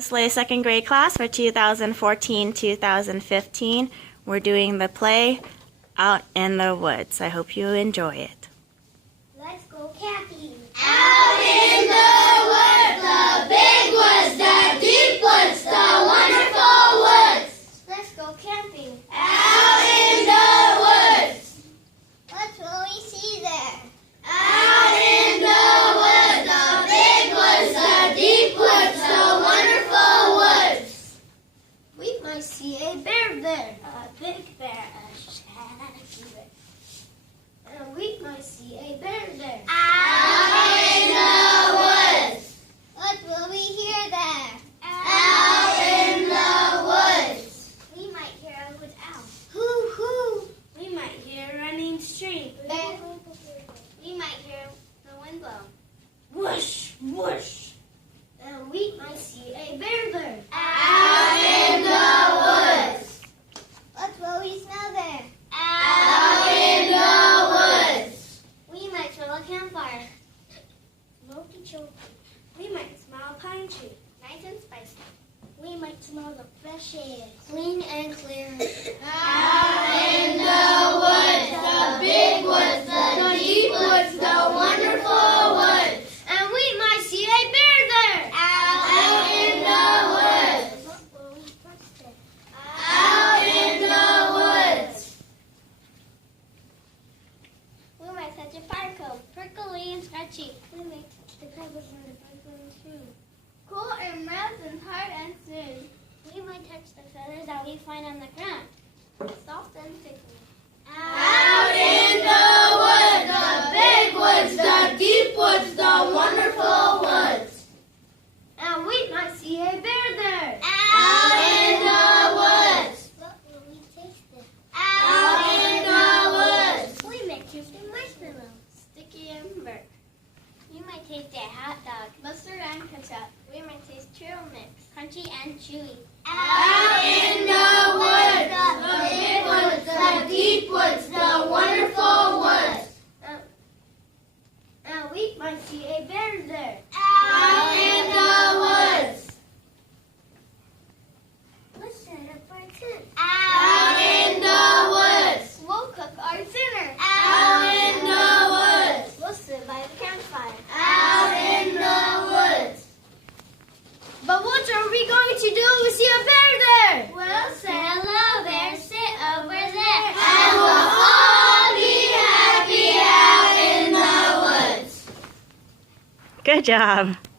Slay second grade class for 2014-2015. We're doing the play Out in the Woods. I hope you enjoy it. Let's go camping. Out in the woods, the big woods, the deep woods, the wonderful woods. Let's go camping. Out in the woods. What will we see there? Out in the woods, the big woods, the deep woods, the wonderful woods. We might see a bear there. A big bear, a shaggy bear. And we might see a bear there. Out in the woods. What will we hear there? Out in the woods. We might hear a wood owl. Hoo hoo. We might hear a running stream. Bear. We might hear the wind blow. Whoosh, whoosh. And we might see a bear there. Out in the woods. What will we smell there? Out in the woods. We might fill a campfire. Smoky choky. We might smell a pine tree. Nice and spicy. We might smell the fresh air. Clean and clear. Out in the woods, the big woods, the deep woods, the wonderful woods. And we might see a bear there. Out in the woods. What will we touch there? Out in the woods. We might touch a fire coal, prickly and scratchy. We might touch the cover for the fire too. Cool and round and hard and smooth. We might touch the feathers that we find on the ground. Soft and tickly. Out in the woods, the big woods, the deep woods, the wonderful woods. And we might see a bear there. Out in the woods. What will we taste there? Out in the woods. We might taste a marshmallow, sticky and burnt. We might taste a hot dog, mustard and ketchup. We might taste trail mix, crunchy and chewy. Out in the woods, the big woods, the deep woods, the wonderful woods. And we might see a bear there. Out in the woods. Let's set up our tent. Out in the woods. We'll cook our dinner. Out in the woods. We'll sit by the campfire. Out in the woods. But what are we going to do if we see a bear there? We'll say hello bear, sit over there. And we'll all be happy out in the woods. Good job.